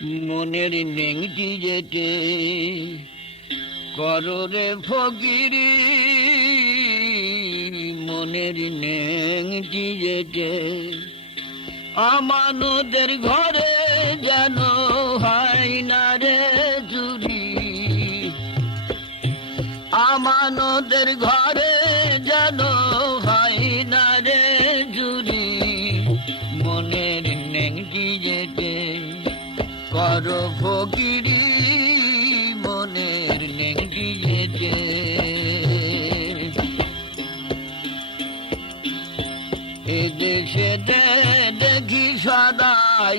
মনের নেংটি যেতে কররে ফকিরি, মনের নেংটি যেতে আমানতের ঘরে যেন হয় না রে চুরি, আমানতের ঘরে যেন হয় না রে চুরি, মনের নেংটি যেতে কর ফকিরি, মনের নেংটি যেতে। এদেশে দেখি সদাই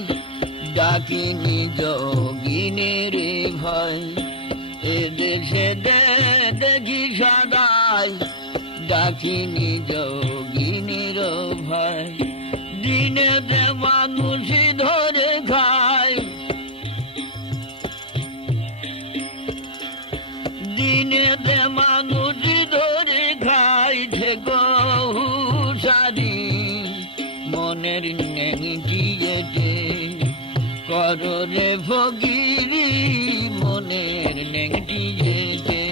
ডাকিনি যোগিনীর ভয়, এদেশে দেখি সদাই ডাকিনি যোগিনীর ভয়, দিনেতে মানুষই ধরে খায়, দিনেতে মানুষই ধরে খাইছে গহুসারি, মনের নেংটি যেতে কররে ফকিরি, মনের নেংটি যেতে।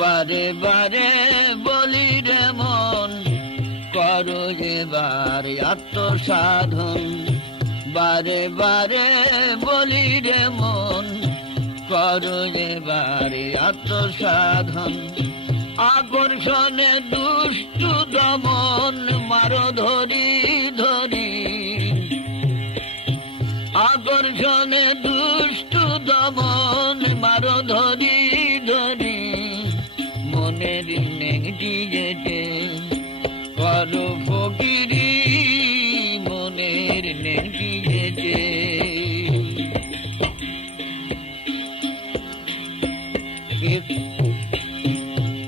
বারে বারে বলি রে মন করো এবার আত্মসাধন, বারে বারে বলি রে মন করো এবার আত্মসাধন, আকর্ষণে দুষ্টু দমন মারো ধরি ধরি, আকর্ষণে দুষ্টু দমন মারো ধরি ধরি, মনের নেংটি যেতে করো ফকিরি, মনের নেংটি যেতে।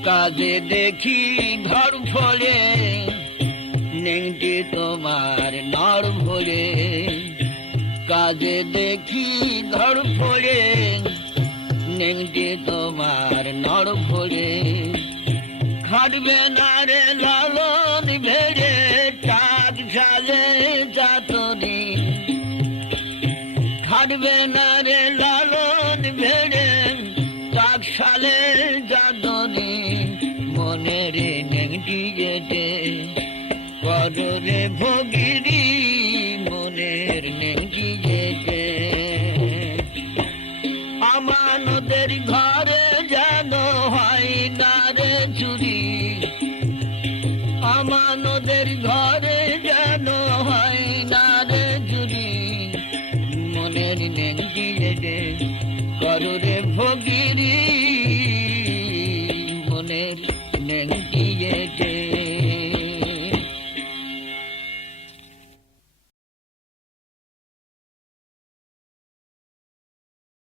কাজে দেখি ঘর ফলে নেংটি তোমার নর ভরে, কাজে দেখি ঘর ফলে নেংটি তোমার নর ভরে, খাটবে না রে লালন ভেড়ে টাক সাজে চাতরি, খাটবে না রে লালন ভেড়ে টাক সালে চাতরি, মনের নেংটি যেতে কররে ফকিরি, মনের নেংটি যেতে। আমানতের ঘরে যেন হয় না রে চুরি, আমানতের ঘরে যেন হয় না রে চুরি, মনের নেংটি যেতে কররে ফকিরি, মনের নেংটি যেতে।